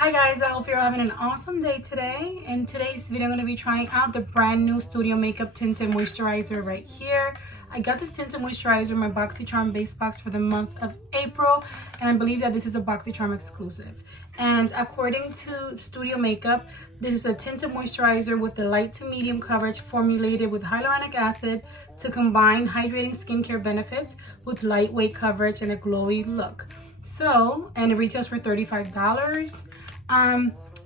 Hi guys, I hope you're having an awesome day today. In today's video, I'm going to be trying out the brand new Studio Makeup Tinted Moisturizer right here. I got this tinted moisturizer in my Boxycharm base box for the month of April, and I believe that this is a Boxycharm exclusive. And according to Studio Makeup, this is a tinted moisturizer with the light to medium coverage formulated with hyaluronic acid to combine hydrating skincare benefits with lightweight coverage and a glowy look. So, and it retails for $35.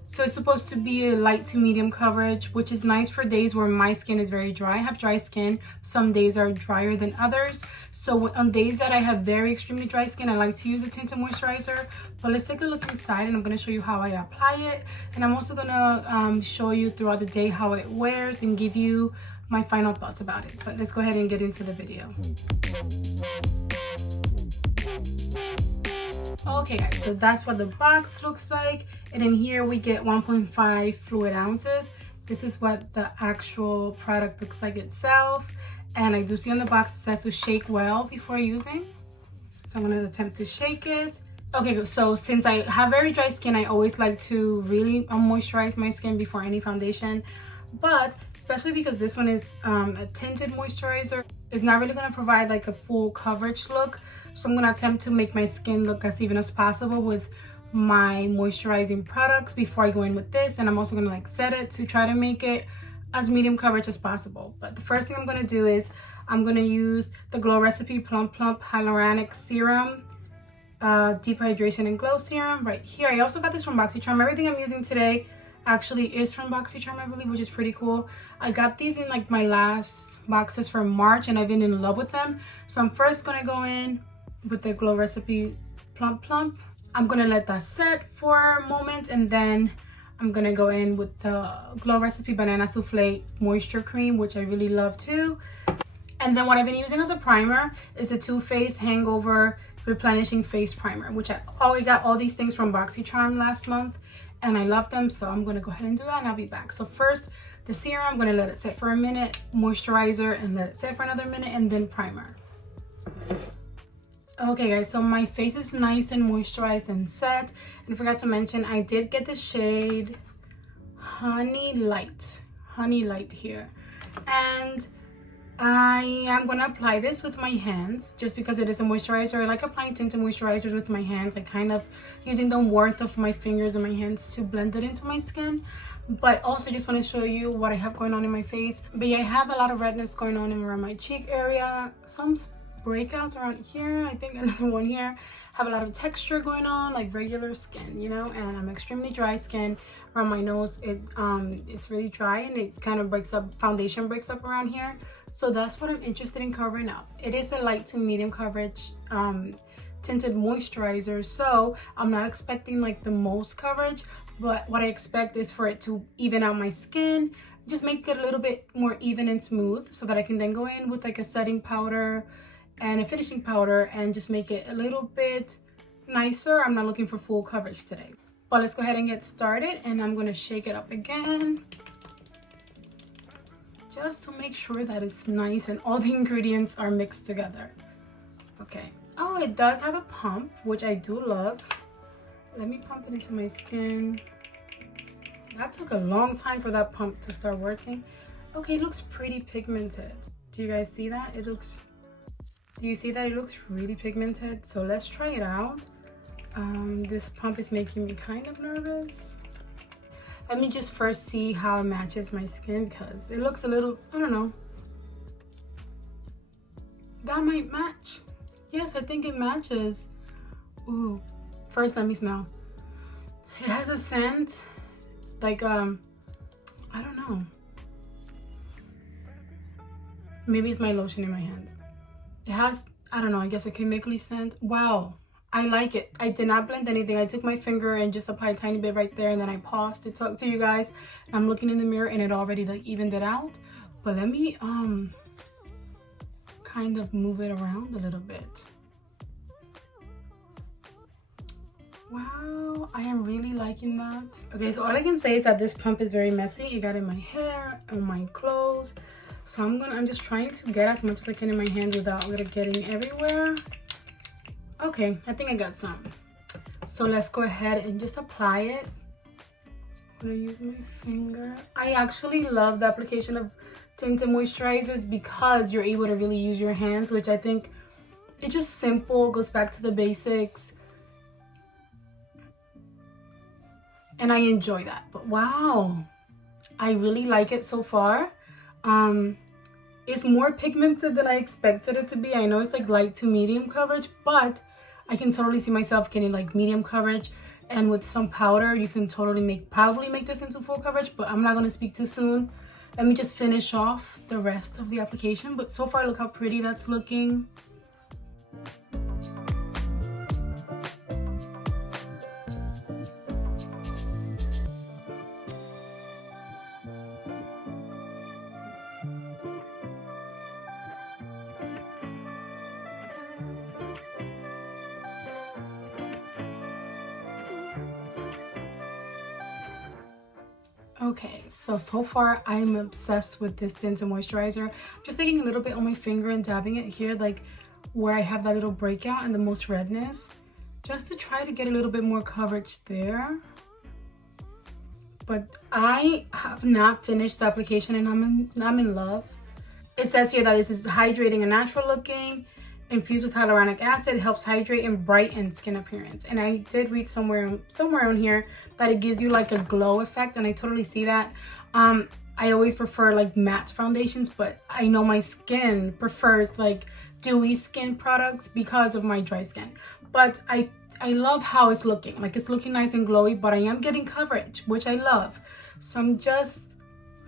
So it's supposed to be a light to medium coverage, which is nice for days where my skin is very dry. I have dry skin. Some days are drier than others. So on days that I have very extremely dry skin, I like to use the tinted moisturizer. But let's take a look inside, and I'm going to show you how I apply it. And I'm also going to show you throughout the day how it wears and give you my final thoughts about it. But let's go ahead and get into the video. Okay guys, so that's what the box looks like, and in here we get 1.5 fluid ounces. This is what the actual product looks like itself, and I do see on the box it says to shake well before using, so I'm going to attempt to shake it. Okay, so since I have very dry skin, I always like to really moisturize my skin before any foundation, but especially because this one is a tinted moisturizer, it's not really going to provide like a full coverage look. So I'm going to attempt to make my skin look as even as possible with my moisturizing products before I go in with this. And I'm also going to like set it to try to make it as medium coverage as possible. But the first thing I'm going to do is I'm going to use the Glow Recipe Plump Hyaluronic Serum, Deep Hydration and Glow Serum right here. I also got this from Boxycharm. Everything I'm using today actually is from Boxycharm, I believe, which is pretty cool. I got these in like my last boxes for March, and I've been in love with them. So I'm first going to go in with the Glow Recipe Plump. I'm gonna let that set for a moment, and then I'm gonna go in with the Glow Recipe Banana Souffle Moisture Cream, which I really love too. And then what I've been using as a primer is the Too Faced Hangover Replenishing Face Primer, which I already got all these things from Boxycharm last month, and I love them, so I'm gonna go ahead and do that, and I'll be back. So first, the serum, I'm gonna let it set for a minute, moisturizer, and let it set for another minute, and then primer. Okay guys, so my face is nice and moisturized and set, and I forgot to mention I did get the shade Honey Light here, and I am gonna apply this with my hands just because it is a moisturizer. I like applying tinted moisturizers with my hands, like kind of using the warmth of my fingers and my hands to blend it into my skin. But also just want to show you what I have going on in my face. But yeah, I have a lot of redness going on around my cheek area, some breakouts around here, I think another one here. Have a lot of texture going on, like regular skin, you know, and I'm extremely dry skin around my nose. It's really dry, and it kind of breaks up, foundation breaks up around here. So that's what I'm interested in covering up. It is the light to medium coverage tinted moisturizer, so I'm not expecting like the most coverage, but what I expect is for it to even out my skin, just make it a little bit more even and smooth, so that I can then go in with like a setting powder and a finishing powder and just make it a little bit nicer. I'm not looking for full coverage today, but let's go ahead and get started, and I'm going to shake it up again just to make sure that it's nice and all the ingredients are mixed together. Okay, oh, it does have a pump, which I do love. Let me pump it into my skin. That took a long time for that pump to start working. Okay, it looks pretty pigmented. Do you guys see that? Do you see that it looks really pigmented? So let's try it out. This pump is making me kind of nervous. Let me just first see how it matches my skin, because it looks a little, I don't know. That might match. Yes, I think it matches. Ooh, first let me smell. It has a scent like, I don't know. Maybe it's my lotion in my hand. It has, I don't know, I guess a chemically scent. Wow, I like it. I did not blend anything. I took my finger and just applied a tiny bit right there, and then I paused to talk to you guys. And I'm looking in the mirror, and it already like evened it out. But let me kind of move it around a little bit. Wow, I am really liking that. Okay, so all I can say is that this pump is very messy. It got in my hair, on my clothes. So I'm just trying to get as much as I can in my hand without it getting everywhere. Okay, I think I got some. So let's go ahead and just apply it I'm gonna use my finger. I actually love the application of tinted moisturizers because you're able to really use your hands, which I think it's just simple, goes back to the basics. And I enjoy that. But wow, I really like it so far. It's more pigmented than I expected it to be. I know it's like light to medium coverage, but I can totally see myself getting like medium coverage, and with some powder you can totally probably make this into full coverage, but I'm not going to speak too soon. Let me just finish off the rest of the application. But so far, look how pretty that's looking. Okay, so far I'm obsessed with this tinted moisturizer. I'm just taking a little bit on my finger and dabbing it here, like where I have that little breakout and the most redness, just to try to get a little bit more coverage there. But I have not finished the application and I'm in love. It says here that this is hydrating and natural looking, infused with hyaluronic acid, helps hydrate and brighten skin appearance. And I did read somewhere on here that it gives you like a glow effect, and I totally see that. I always prefer like matte foundations, but I know my skin prefers like dewy skin products because of my dry skin. But I love how it's looking. Like, it's looking nice and glowy, but I am getting coverage, which I love. So I'm just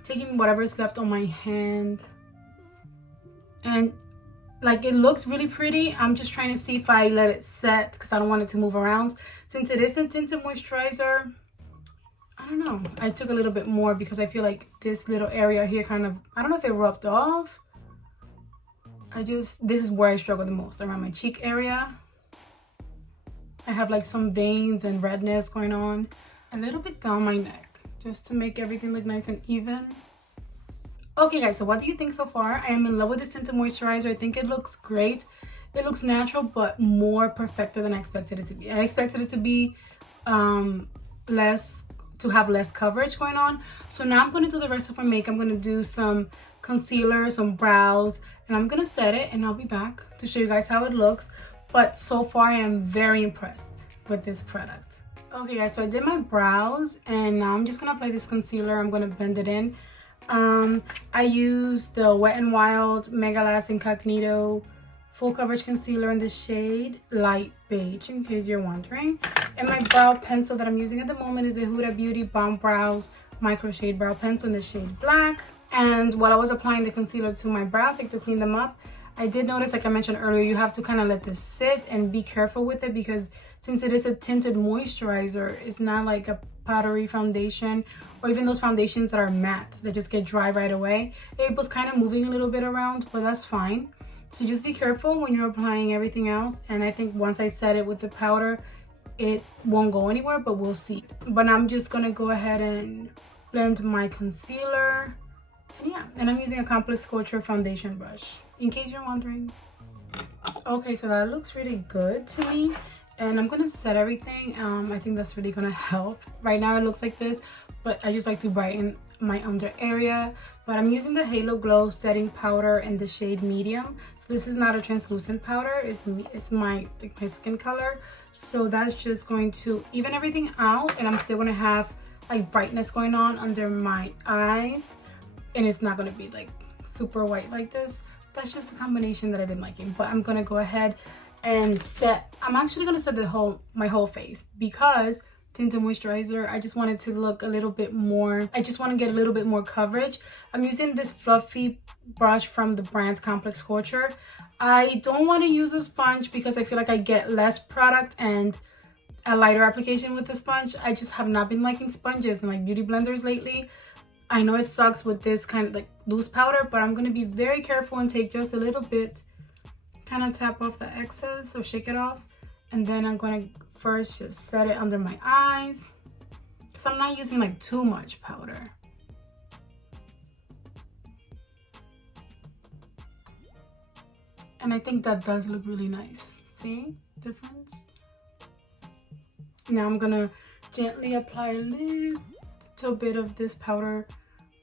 taking whatever's left on my hand, and like, it looks really pretty. I'm just trying to see if I let it set because I don't want it to move around. Since it is a tinted moisturizer, I don't know. I took a little bit more because I feel like this little area here kind of, I don't know if it rubbed off. This is where I struggle the most, around my cheek area. I have like some veins and redness going on. A little bit down my neck, just to make everything look nice and even. Okay guys, so what do you think so far? I am in love with this tinted moisturizer. I think it looks great. It looks natural, but more perfected than I expected it to be. I expected it to be have less coverage going on. So now I'm going to do the rest of my makeup. I'm going to do some concealer, some brows, and I'm going to set it, and I'll be back to show you guys how it looks. But so far, I am very impressed with this product. Okay guys, so I did my brows, and now I'm just going to apply this concealer. I'm going to blend it in. I used the Wet n Wild Mega Last Incognito full coverage concealer in the shade light beige, in case you're wondering. And my brow pencil that I'm using at the moment is the Huda Beauty Bomb Brows Micro Shade Brow Pencil in the shade black. And while I was applying the concealer to my brows, like to clean them up, I did notice, like I mentioned earlier, you have to kind of let this sit and be careful with it, because since it is a tinted moisturizer, it's not like a powdery foundation, or even those foundations that are matte that just get dry right away. It was kind of moving a little bit around, but that's fine. So just be careful when you're applying everything else. And I think once I set it with the powder, it won't go anywhere, but we'll see. But I'm just gonna go ahead and blend my concealer. And yeah, and I'm using a Complex Culture foundation brush, in case you're wondering. Okay, so that looks really good to me. And I'm gonna set everything. I think that's really gonna help. Right now it looks like this, but I just like to brighten my under area. But I'm using the Halo Glow setting powder in the shade medium. So this is not a translucent powder, it's my skin color. So that's just going to even everything out, and I'm still gonna have like brightness going on under my eyes, and it's not gonna be like super white like this. That's just the combination that I've been liking. But I'm gonna go ahead and set, I'm actually gonna set my whole face, because tinted moisturizer, I just want it to look a little bit more, I just want to get a little bit more coverage. I'm using this fluffy brush from the brand Complex Culture. I don't want to use a sponge because I feel like I get less product and a lighter application with the sponge. I just have not been liking sponges and like beauty blenders lately. I know it sucks with this kind of like loose powder, but I'm going to be very careful and take just a little bit, kind of tap off the excess or shake it off, and then I'm going to first just set it under my eyes, because I'm not using like too much powder. And I think that does look really nice. See difference? Now I'm gonna gently apply a little bit of this powder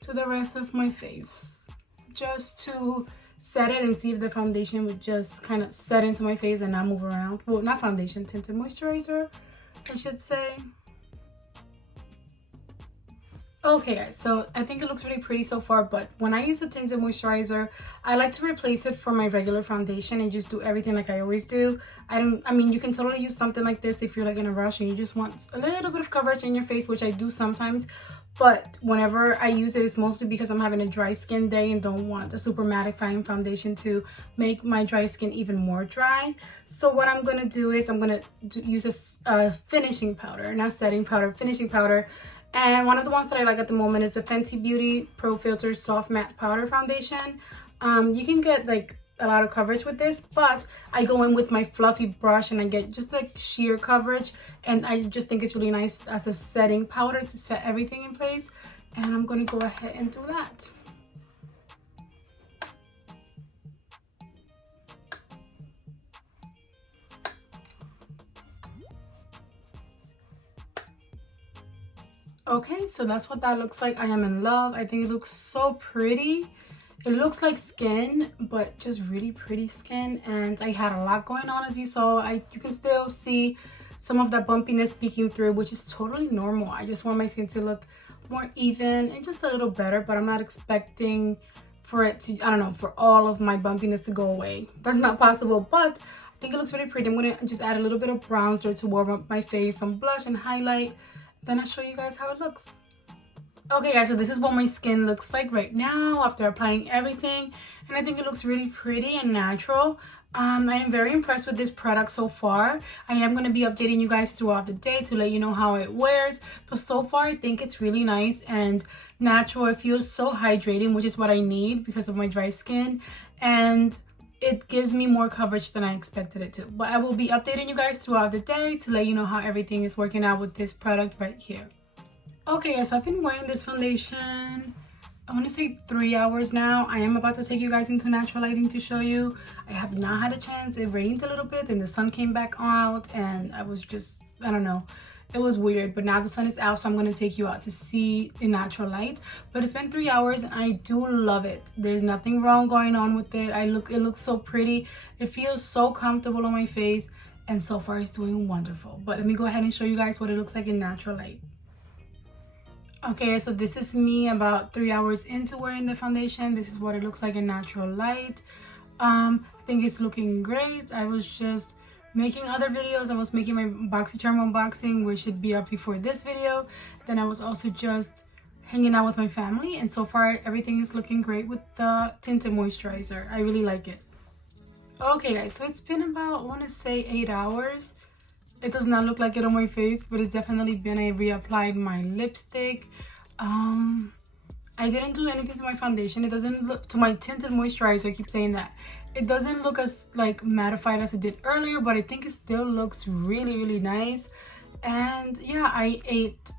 to the rest of my face, just to set it and see if the foundation would just kind of set into my face and not move around. Well, not foundation, tinted moisturizer, I should say. Okay guys, so I think it looks really pretty so far, but when I use the tinted moisturizer, I like to replace it for my regular foundation and just do everything like I always do. I mean, you can totally use something like this if you're like in a rush and you just want a little bit of coverage in your face, which I do sometimes. But whenever I use it, it's mostly because I'm having a dry skin day and don't want a super mattifying foundation to make my dry skin even more dry. So what I'm gonna do is I'm gonna use a finishing powder, not setting powder, finishing powder. And one of the ones that I like at the moment is the Fenty Beauty Pro Filter Soft Matte Powder Foundation. You can get like a lot of coverage with this, but I go in with my fluffy brush and I get just like sheer coverage, and I just think it's really nice as a setting powder to set everything in place. And I'm gonna go ahead and do that. Okay, so that's what that looks like. I am in love. I think it looks so pretty. It looks like skin, but just really pretty skin. And I had a lot going on, as you saw. You can still see some of that bumpiness peeking through, which is totally normal. I just want my skin to look more even and just a little better, but I'm not expecting for it to, I don't know, for all of my bumpiness to go away. That's not possible, but I think it looks really pretty. I'm gonna just add a little bit of bronzer to warm up my face, some blush and highlight. Then I'll show you guys how it looks. Okay guys, so this is what my skin looks like right now after applying everything, and I think it looks really pretty and natural. I am very impressed with this product so far. I am going to be updating you guys throughout the day to let you know how it wears, but so far I think it's really nice and natural. It feels so hydrating, which is what I need because of my dry skin, and it gives me more coverage than I expected it to. But I will be updating you guys throughout the day to let you know how everything is working out with this product right here. Okay, so I've been wearing this foundation, I want to say 3 hours now. I am about to take you guys into natural lighting to show you. I have not had a chance. It rained a little bit and the sun came back out and I was just, I don't know. It was weird, but now the sun is out, so I'm going to take you out to see in natural light. But it's been 3 hours and I do love it. There's nothing wrong going on with it. It looks so pretty. It feels so comfortable on my face, and so far it's doing wonderful. But let me go ahead and show you guys what it looks like in natural light. Okay, so this is me about 3 hours into wearing the foundation. This is what it looks like in natural light. I think it's looking great. I was just making other videos. I was making my Boxycharm unboxing, which should be up before this video. Then I was also just hanging out with my family, and so far everything is looking great with the tinted moisturizer. I really like it. Okay guys, so it's been about, I want to say 8 hours. It does not look like it on my face, but it's definitely been. I reapplied my lipstick. I didn't do anything to my foundation. It doesn't look, to my tinted moisturizer, I keep saying that. It doesn't look as like mattified as it did earlier, but I think it still looks really, really nice. And yeah, I ate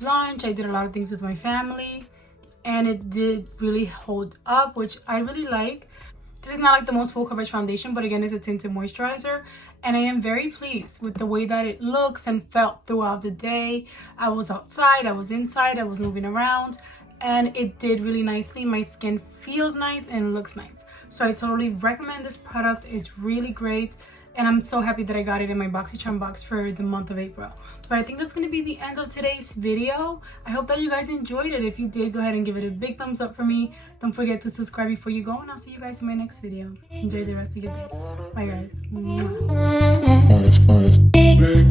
lunch. I did a lot of things with my family, and it did really hold up, which I really like. This is not like the most full coverage foundation, but again, it's a tinted moisturizer, and I am very pleased with the way that it looks and felt throughout the day. I was outside, I was inside, I was moving around, and it did really nicely. My skin feels nice and looks nice. So I totally recommend this product. It's really great, and I'm so happy that I got it in my Boxycharm box for the month of April. But I think that's going to be the end of today's video. I hope that you guys enjoyed it. If you did, go ahead and give it a big thumbs up for me. Don't forget to subscribe before you go, and I'll see you guys in my next video. Enjoy the rest of your day. Bye guys. Mwah.